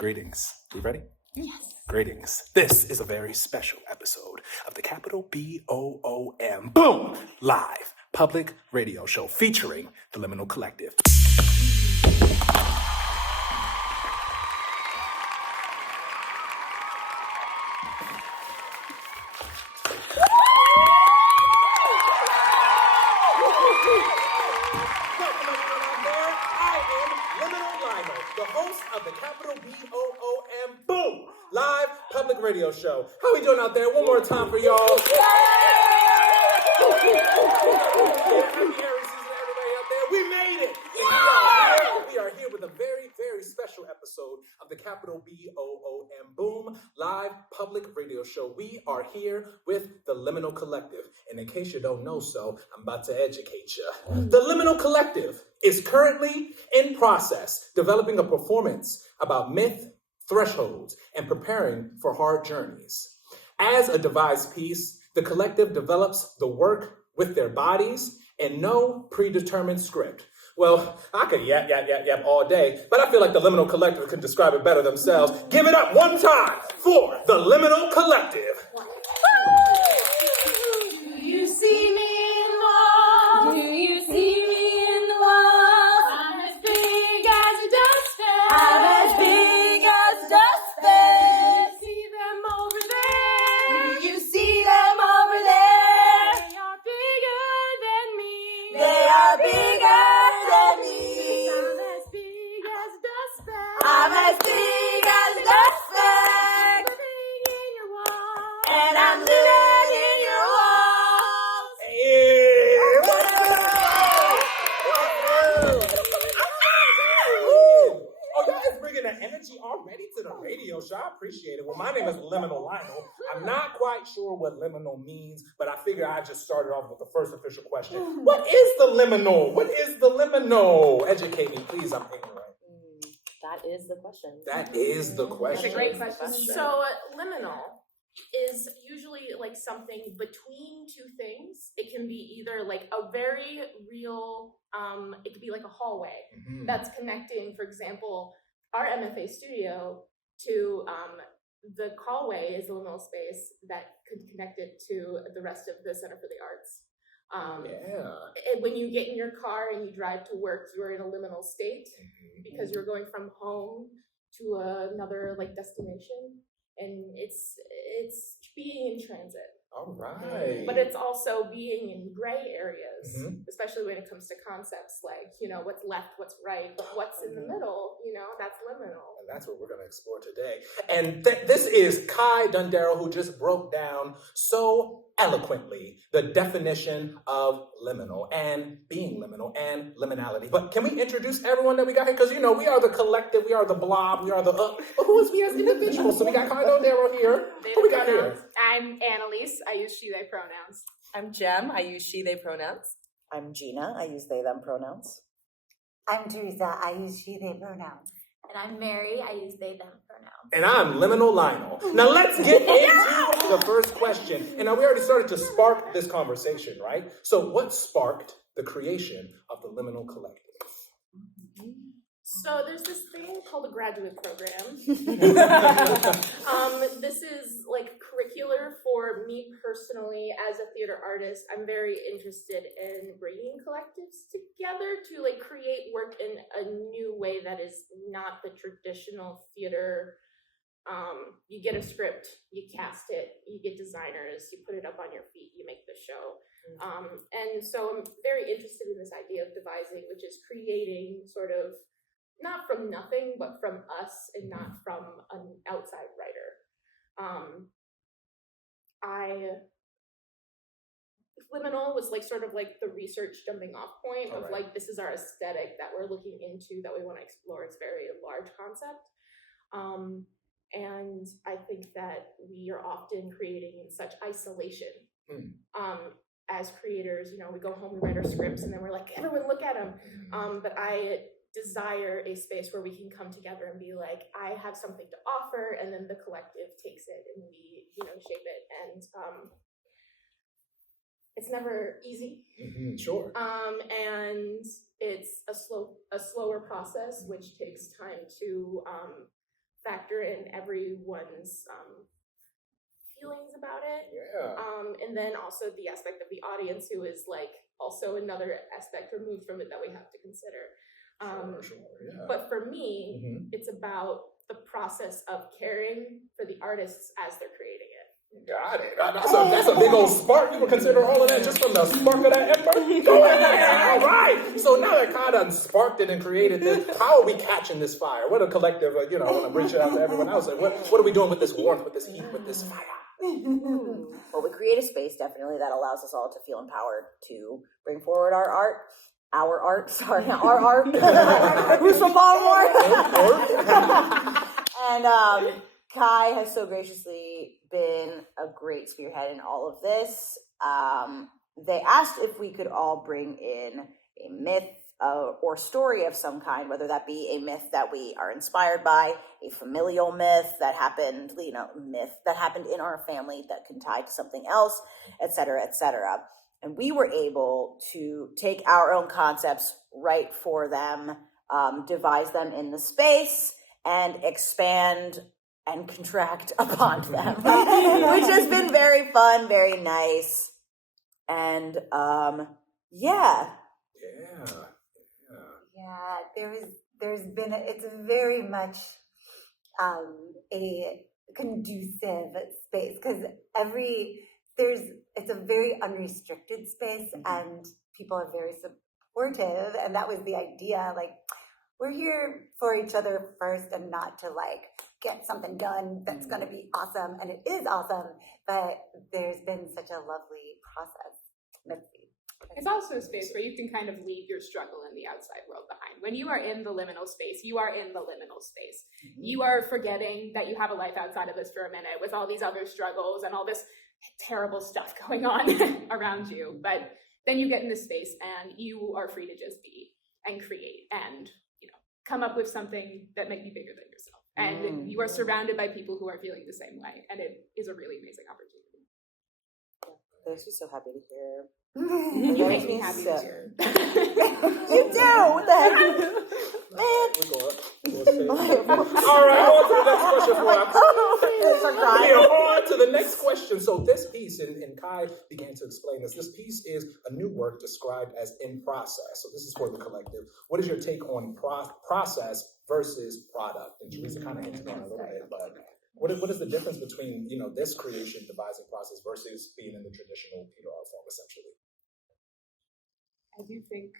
Greetings. We ready? Yes. Greetings. This is a very special episode of the Capitol B.0.0.M. Boom! Live public radio show featuring the Liminal Collective. Liminal Lionel, the host of the Capitol B.0.0.M. Boom! Live public radio show. How we doing out there? One more time for y'all. Happy Aries season, everybody out there. We made it. We are here with a very, very special episode of the Capitol B.0.0.M. Boom Live public radio show. We are here with the Liminal Collective. And in case you don't know so, I'm about to educate you. The Liminal Collective is currently in process developing a performance about myth, thresholds, and preparing for hard journeys. As a devised piece, the collective develops the work with their bodies and no predetermined script. Well, I could yap all day, but I feel like the Liminal Collective can describe it better themselves. Give it up one time for the Liminal Collective. Do you see me in the wall? Do you see me in the wall? I'm as big as a dustbin. I'm as big as a dustbin. Do you see them over there? Do you see them over there? They are bigger than me. They are bigger than me. I'm as big as a dustbin. I'm as big as a dustbin. Living in your walls. And I'm living in your walls. Oh, y'all is bringing that energy already to the radio show. I appreciate it. Well, my name is Liminal Lionel. I'm not quite sure what liminal means, but I figure I just started off with the first official question. What is the liminal? What is the liminal? Educate me, please. I'm ignorant. That is the question. That is the question. That's a great question. So liminal is usually like something between two things. It can be either like a very real, it could be like a hallway that's connecting, for example, our MFA studio to the hallway is the liminal space that could connect it to the rest of the Center for the Arts. When you get in your car and you drive to work, you're in a liminal state because you're going from home to another like destination, and it's being in transit. All right. But it's also being in gray areas, especially when it comes to concepts like, what's left, what's right, but what's in the middle, that's liminal. And that's what we're going to explore today. And this is Kai Dundero, who just broke down so eloquently the definition of liminal and being liminal and liminality. But can we introduce everyone that we got here? Because, we are the collective, we are the blob, we are the but who is we as individuals? So we got Kai Dundero here. Who we got here? I'm Annalise. I use she, they pronouns. I'm Jem. I use she, they pronouns. I'm Gina. I use they, them pronouns. I'm Teresa. I use she, they pronouns. And I'm Mary. I use they, them pronouns. And I'm Liminal Lionel. Now let's get into the first question. And now we already started to spark this conversation, right? So what sparked the creation of the Liminal Collective? So there's this thing called a graduate program. This is like curricular for me personally as a theater artist. I'm very interested in bringing collectives together to like create work in a new way that is not the traditional theater. You get a script, you cast it, you get designers, you put it up on your feet, you make the show. And so I'm very interested in this idea of devising, which is creating sort of not from nothing, but from us and not from an outside writer. Liminal was like sort of like the research jumping off point of like, this is our aesthetic that we're looking into, that we want to explore. It's a very large concept. And I think that we are often creating in such isolation. As creators, we go home, we write our scripts, and then we're like, everyone look at them. But I desire a space where we can come together and be like, I have something to offer, and then the collective takes it and we, shape it. And it's never easy. Sure. And it's a slower process, which takes time to factor in everyone's feelings about it. Yeah. And then also the aspect of the audience, who is like also another aspect removed from it that we have to consider. Sure, yeah. But for me, Mhm. it's about the process of caring for the artists as they're creating it. Got it. That's a big old spark. You would consider all of that just from the spark of that ember? Go ahead. All right. So now that Kai done sparked it and created this, how are we catching this fire? What a collective, I want to reach out to everyone else. Like, what are we doing with this warmth, with this heat, with this fire? Well, we create a space definitely that allows us all to feel empowered to bring forward our art. Our art. Who's from Baltimore? And Kai has so graciously been a great spearhead in all of this. They asked if we could all bring in a myth or story of some kind, whether that be a myth that we are inspired by, a familial myth that happened, myth that happened in our family that can tie to something else, et cetera, et cetera. And we were able to take our own concepts, write for them, devise them in the space, and expand and contract upon them, which has been very fun, very nice. And Yeah. Yeah, there's been it's very much a conducive space because it's a very unrestricted space and people are very supportive, and that was the idea. Like, we're here for each other first and not to like get something done that's going to be awesome, and it is awesome, but there's been such a lovely process. It's also a space where you can kind of leave your struggle in the outside world behind. When you are in the liminal space, you are in the liminal space. You are forgetting that you have a life outside of this for a minute with all these other struggles and all this terrible stuff going on around you. But then you get in this space and you are free to just be and create and, come up with something that might be bigger than yourself. And you are surrounded by people who are feeling the same way. And it is a really amazing opportunity. That makes me so happy to hear. You make me happy to hear. You do! What the heck? All right, on to the next question. On to the next question. So this piece, and Kai began to explain this, this piece is a new work described as in process. So this is for the collective. What is your take on process versus product? And Teresa kind of hinted on it a little bit, but what is the difference between, this creation, devising process versus being in the traditional Peter art form, essentially? I do think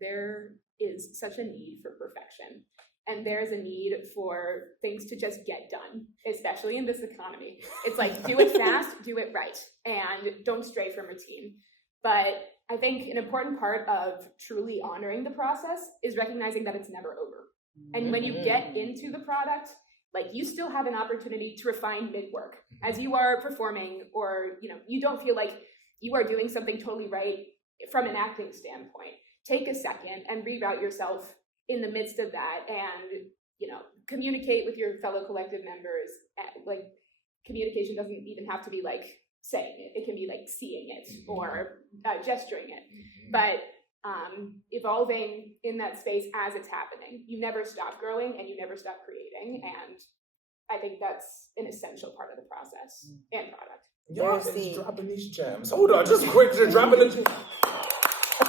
there is such a need for perfection. And there's a need for things to just get done, especially in this economy. It's like, do it fast, do it right, and don't stray from routine. But I think an important part of truly honoring the process is recognizing that it's never over. And when you get into the product, like, you still have an opportunity to refine mid-work as you are performing, or, you don't feel like you are doing something totally right from an acting standpoint. Take a second and reroute yourself in the midst of that, and communicate with your fellow collective members. Like, communication doesn't even have to be like saying it; it can be like seeing it or gesturing it. But evolving in that space as it's happening, you never stop growing and you never stop creating, and I think that's an essential part of the process and product. Y'all is dropping these gems. Hold on, just quick, just dropping the gems.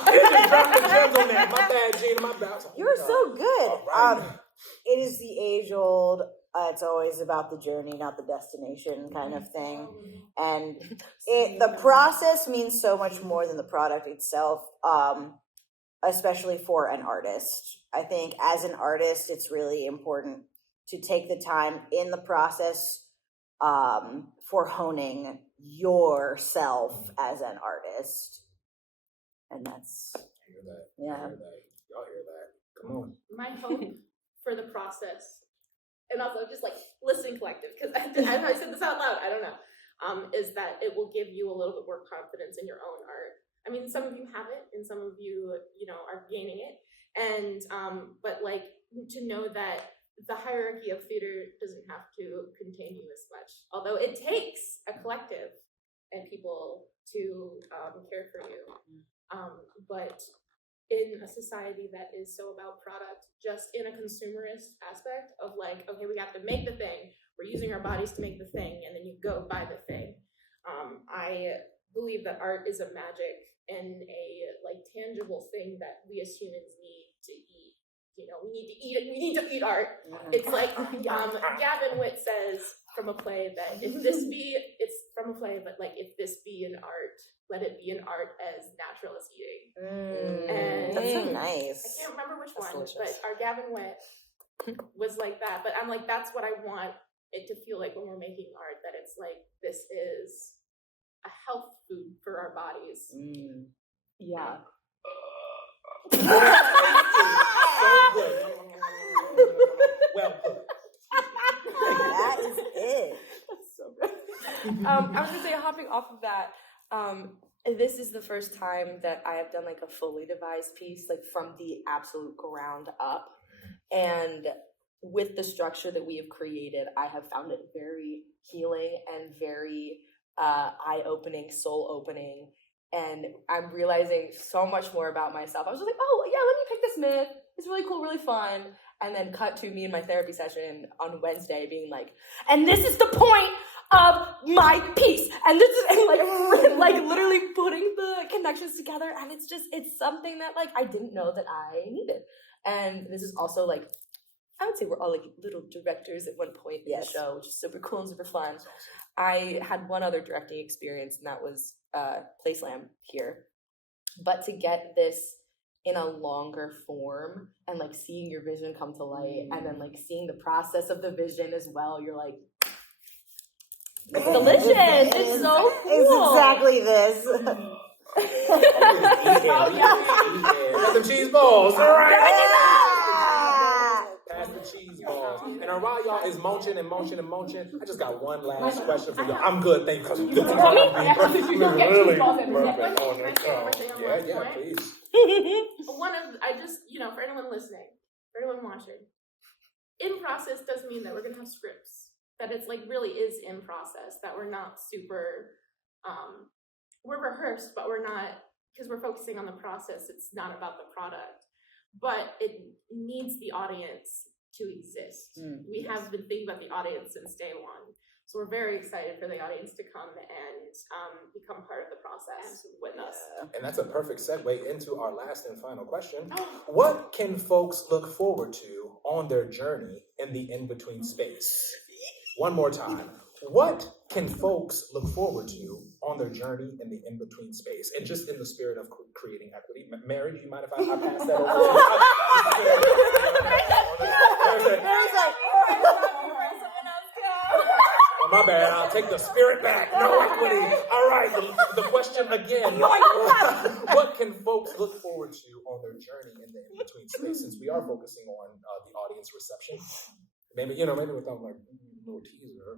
Just dropping the gems on that. My bad, Gina, my bad. You're so good. All right. It is the age-old, it's always about the journey, not the destination kind of thing. And the process means so much more than the product itself, especially for an artist. I think as an artist, it's really important to take the time in the process for honing yourself as an artist. And that's, Hear that. yeah. Hear that. Y'all hear that. Come on. My hope for the process, and also just like listening collective, because I said this out loud, I don't know, is that it will give you a little bit more confidence in your own art. I mean, some of you have it, and some of you, are gaining it, and but like, to know that the hierarchy of theater doesn't have to contain you as much, although it takes a collective and people to care for you. But in a society that is so about product, just in a consumerist aspect of like, okay, we have to make the thing, we're using our bodies to make the thing, and then you go buy the thing. I believe that art is a magic and a like tangible thing that we as humans need to eat. You know, we need to eat it. We need to eat art. It's like Gavin Witt says from a play that if this be, it's from a play, but like if this be an art, let it be an art as natural as eating. And That's so nice. I can't remember which That's one, delicious. but our Gavin Witt was like that. But I'm like, that's what I want it to feel like when we're making art, that it's like, this is a health food for our bodies. Yeah. So good. Well put. That is it. That's so good. I was gonna say, hopping off of that, this is the first time that I have done like a fully devised piece, like from the absolute ground up. And with the structure that we have created, I have found it very healing and very eye-opening, soul-opening. And I'm realizing so much more about myself. I was just like, oh, yeah, let me pick this myth. It's really cool, really fun. And then cut to me in my therapy session on Wednesday being like, and this is the point of my piece. And this is and like literally putting the connections together. And it's something that like I didn't know that I needed. And this is also like, I would say we're all like little directors at one point in the show, which is super cool and super fun. I had one other directing experience, and that was Play Slam here. But to get this in a longer form and like seeing your vision come to light and then like seeing the process of the vision as well, you're like, it's delicious. It's so cool. It's exactly this. Got them cheese balls. All right. Pass the cheese balls. And while y'all is munching, I just got one last question for y'all. I'm good, thank you. Really perfect on this show. Yeah, please. For anyone listening, for anyone watching, in process doesn't mean that we're gonna have scripts. That it's like really is in process. That we're not super, we're rehearsed, but we're not, because we're focusing on the process. It's not about the product, but it needs the audience to exist. We have been thinking about the audience since day one. So we're very excited for the audience to come and become part of the process with us. And that's a perfect segue into our last and final question. What can folks look forward to on their journey in the in-between space? One more time. What can folks look forward to on their journey in the in-between space? And just in the spirit of creating equity. Mary, do you mind if I pass that over to you? Oh, my bad, I'll take the spirit back. No equity. All right, the question again. What can folks look forward to on their journey in the in-between space? Since we are focusing on the audience reception. Maybe we're talking like a little teaser.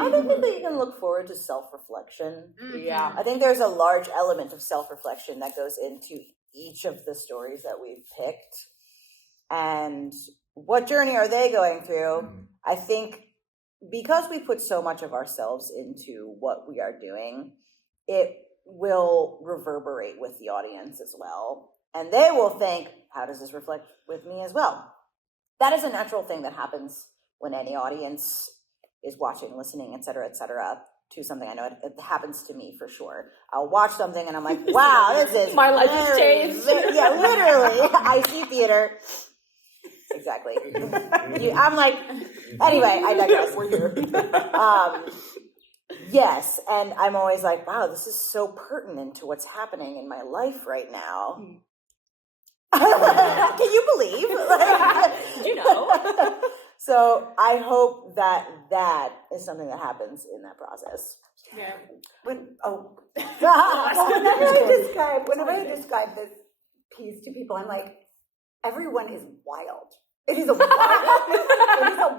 I think that you can look forward to self-reflection. Yeah. I think there's a large element of self-reflection that goes into each of the stories that we've picked. And what journey are they going through? I think because we put so much of ourselves into what we are doing, it will reverberate with the audience as well. And they will think, how does this reflect with me as well? That is a natural thing that happens when any audience is watching, listening, et cetera, to something. I know it happens to me for sure. I'll watch something and I'm like, wow, this is my life has changed. Yeah, literally. I see theater. Exactly. I'm like, anyway, I digress. We're here. Yes, and I'm always like, wow, this is so pertinent to what's happening in my life right now. Can you believe? You know. So I hope that is something that happens in that process. Yeah. Whenever I describe this piece to people, I'm like, everyone is wild. It is a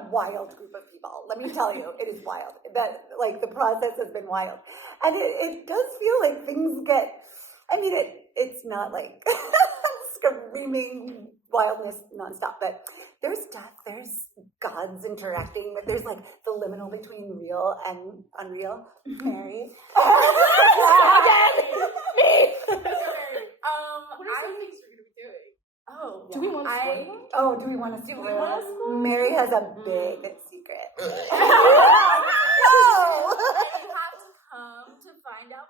wild group of people. Let me tell you, it is wild. That like the process has been wild, and it does feel like things get. I mean, it's not like screaming wildness nonstop, but there's death, there's gods interacting, but there's like the liminal between real and unreal. Mary. What are some things you're gonna be Do we want to spoil it? Oh, do we want to Do we spoil wanna it? spoil Mary has a big secret. No! You have to come to find out.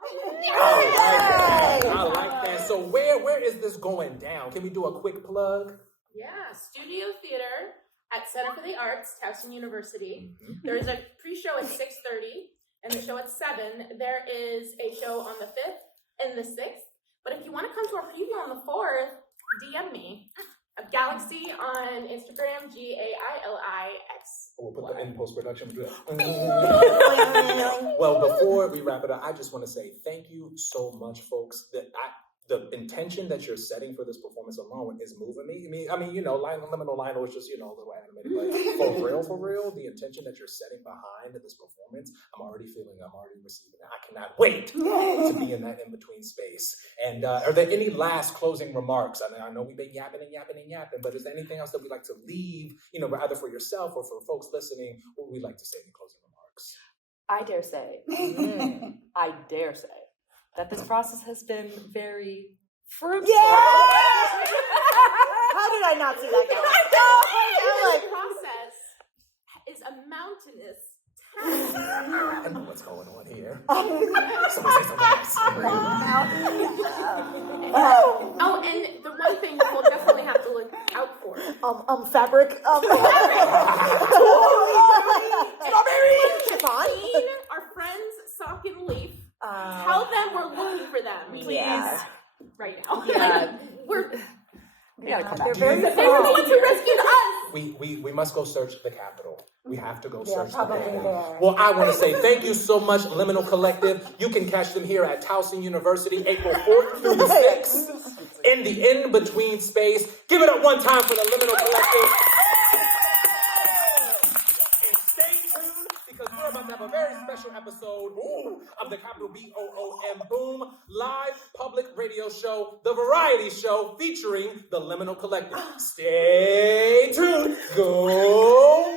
I like that. So where is this going down? Can we do a quick plug? Yeah, Studio Theater at Center for the Arts, Towson University. There is a pre-show at 6:30 and the show at 7. There is a show on the 5th and the 6th. But if you want to come to our preview on the 4th, DM me. Galaxy on Instagram, GAILIX. We'll put that in post-production. We'll do that. Well, before we wrap it up, I just want to say thank you so much, folks. The intention that you're setting for this performance alone is moving me. I mean, you know, Liminal Lionel is just, you know, a little animated, but for real, the intention that you're setting behind this performance, I'm already receiving it. I cannot wait to be in that in-between space. And are there any last closing remarks? I mean, I know we've been yapping, but is there anything else that we'd like to leave, you know, either for yourself or for folks listening? What would we like to say in closing remarks? I dare say that this process has been very fruitful. How did I not see that coming? This process is a mountainous task. I know what's going on here. Someone say something else. Oh, and the one thing that we'll definitely have to look out for. Fabric. Strawberry! Christine, our friends, Sock and Leaf, tell them we're looking for them. Please. Right now. Yeah. We gotta come back. They're very They were the ones who rescued us. We must go search the Capitol. We have to go search the probably Capitol. there. Well, I want to say thank you so much, Liminal Collective. You can catch them here at Towson University, April 4th through the 6th, in the in-between space. Give it up one time for the Liminal Collective. And stay tuned, because we're about to have a very special episode of the Capitol B.0.0.M. Boom live public radio show, the variety show featuring the Liminal Collective. Stay tuned. Go